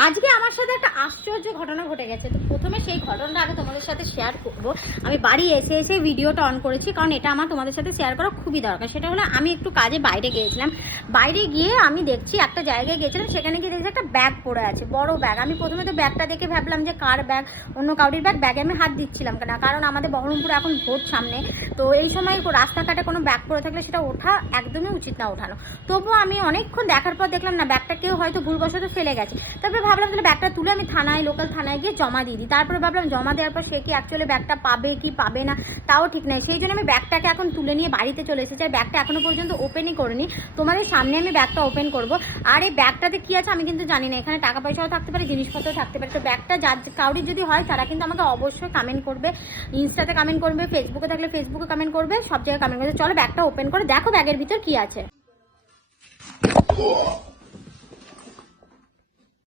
আজকে আমার সাথে একটা আশ্চর্য ঘটনা ঘটে গেছে। তো প্রথমে সেই ঘটনাটা আগে তোমাদের সাথে শেয়ার করব। আমি বাড়ি এসে এসে ভিডিওটা অন করেছি, কারণ এটা আমার তোমাদের সাথে শেয়ার করা খুবই দরকার। সেটা হলো আমি একটু কাজে বাইরে গিয়েছিলাম। বাইরে গিয়ে আমি দেখছি একটা জায়গায় গিয়েছিলাম, সেখানে গিয়ে দেখছি একটা ব্যাগ পড়ে আছে, বড় ব্যাগ। আমি প্রথমে তো ব্যাগটা দেখে ভাবলাম যে কার ব্যাগ, অন্য কাউরির ব্যাগ। ব্যাগে আমি হাত দিচ্ছিলাম না, কারণ আমাদের বহরমপুরে এখন ভোট সামনে। তো এই সময় রাস্তাঘাটে কোনো ব্যাগ পড়ে থাকলে সেটা ওঠা একদমই উচিত না, ওঠানো। তবুও আমি অনেকক্ষণ দেখার পর দেখলাম না, ব্যাগটা কেউ হয়তো ভুলবশত ফেলে গেছে। তারপরে ভাবলাম তাহলে ব্যাগটা তুলে আমি থানায়, লোকাল থানায় গিয়ে জমা দিয়ে দিই। তারপরে ভাবলাম জমা দেওয়ার পর সে কি অ্যাকচুয়ালি ব্যাগটা পাবে কি পাবে না তাও ঠিক নাই। সেই জন্য আমি ব্যাগটাকে এখন তুলে নিয়ে বাড়িতে চলে এসেছি। আর ব্যাগটা এখনো পর্যন্ত ওপেনই করিনি। তোমাদের সামনে আমি ব্যাগটা ওপেন করব। আর এই ব্যাগটাতে কি আছে আমি কিন্তু জানি না। এখানে টাকা পয়সাও থাকতে পারে, জিনিসপত্র থাকতে পারে। তো ব্যাগটা যার কাউরির যদি হয় তারা কিন্তু আমাকে অবশ্যই কমেন্ট করবে, ইনস্টাতে কমেন্ট করবে, ফেসবুকে থাকলে ফেসবুকে কমেন্ট করবে, সব জায়গায় কমেন্ট করবে। চলো ব্যাগটা ওপেন করে দেখো ব্যাগের ভিতর কি আছে।